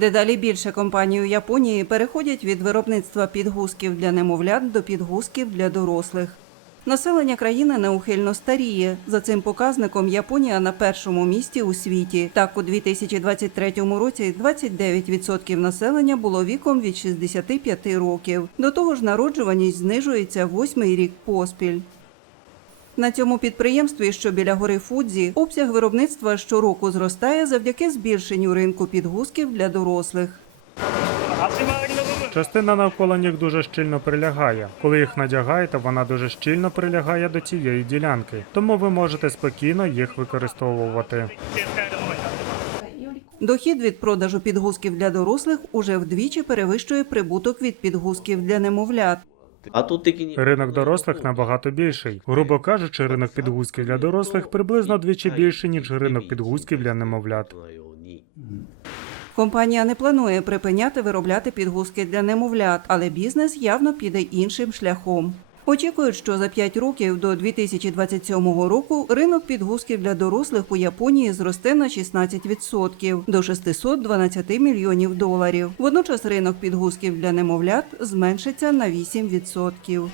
Дедалі більше компаній у Японії переходять від виробництва підгузків для немовлят до підгузків для дорослих. Населення країни неухильно старіє. За цим показником Японія на першому місці у світі. Так, у 2023 році 29% населення було віком від 65 років. До того ж, народжуваність знижується восьмий рік поспіль. На цьому підприємстві, що біля гори Фудзі, обсяг виробництва щороку зростає завдяки збільшенню ринку підгузків для дорослих. Частина навколо них дуже щільно прилягає. Коли їх надягаєте, вона дуже щільно прилягає до цієї ділянки, тому ви можете спокійно їх використовувати. Дохід від продажу підгузків для дорослих уже вдвічі перевищує прибуток від підгузків для немовлят. А тут Ринок дорослих набагато більший. Грубо кажучи, ринок підгузків для дорослих приблизно двічі більший, ніж ринок підгузків для немовлят. Компанія не планує припиняти виробляти підгузки для немовлят, але бізнес явно піде іншим шляхом. Очікують, що за 5 років до 2027 року ринок підгузків для дорослих у Японії зросте на 16% до 612 мільйонів доларів. Водночас ринок підгузків для немовлят зменшиться на 8%.